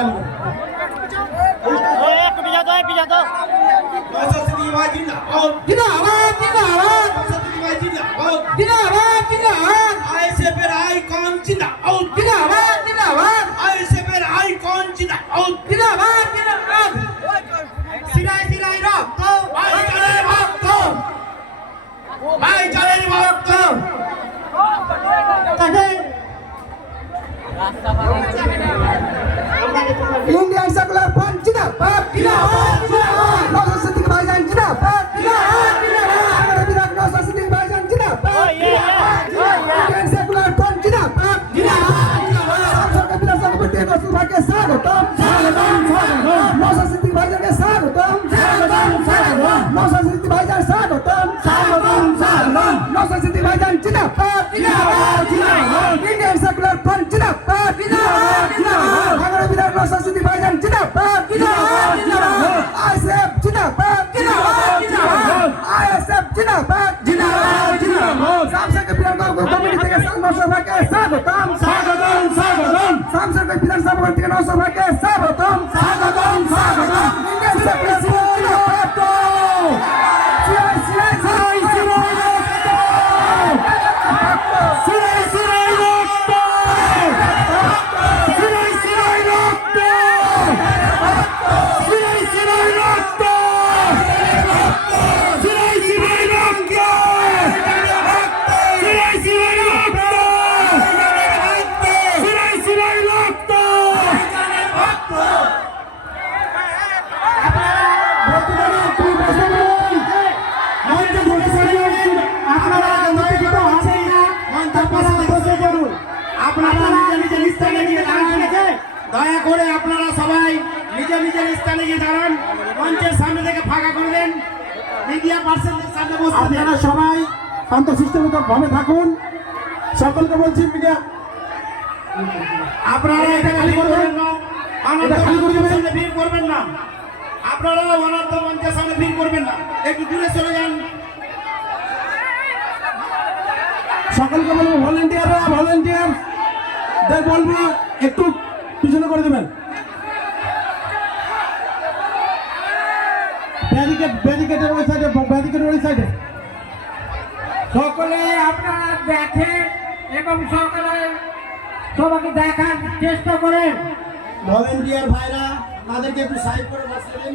সামনে একটু পিছা দাও নওশাদ ভাই জিন্দাবাদ জিন্দাবাদ আইএসএফ এর আইকন জিন্দাবাদ আইএসএফ এর আইকন জিন্দাবাদ সিরাই রক্ত ভাইচারের ভক্ত इंडियन सेकुलर फ्रंट जिंदाबाद नौशाद सिद्दीकी भाईजान जिंदाबाद नौशाद सिद्दीकी भाईजान जिंदाबाद इंडियन सेकुलर फ्रंट जिंदाबाद संसद विधानसभा में नौशाद भाई के स्वागतम नौशाद सिद्दीकी भाईजान के स्वागतम नौशाद सिद्दीकी भाईजान स्वागतम नौशाद सिद्दीकी भाईजान जिंदाबाद इंडियन सेकुलर फ्रंट जिंदाबाद नौशाद सिद्दीकी भाईजान जिंदाबाद आईएसएफ जिंदाबाद आईएसएफ जिंदाबाद सांसद के विधानसभा कमेटी থেকে নওশাদ ভাইকে স্বাগতম सांसद के विधानसभा कमेटी থেকে নওশাদ ভাইকে স্বাগতম इंडियन सेकुलर जिंदाबाद দয়া করে আপনারা সবাই নিজের স্থানে গিয়ে দাঁড়ান মঞ্চের সামনে থেকে ফাঁকা করে দেন মিডিয়া পার্সনদের সামনে বসতে আপনারা সবাই শান্তশিষ্টভাবে ভাবে থাকুন সকলকে বলছি মিডিয়া আপনারা এটা খালি করবেন না সামনে ভিড় করবেন না আপনারা অনন্ত মঞ্চের সামনে ভিড় করবেন না একটু দূরে চলে যান সকলকে বলবো ভলেন্টিয়ারদের বলবো একটু পিছনে করে দেবেন ব্যারিকেডের ওই সাইডে সকলে আপনারা দেখেন এবং সকলে সবাইকে দেখার চেষ্টা করেন ভলেন্টিয়ার ভাইরা তাদেরকে একটু সাইড করে বসিয়ে দিন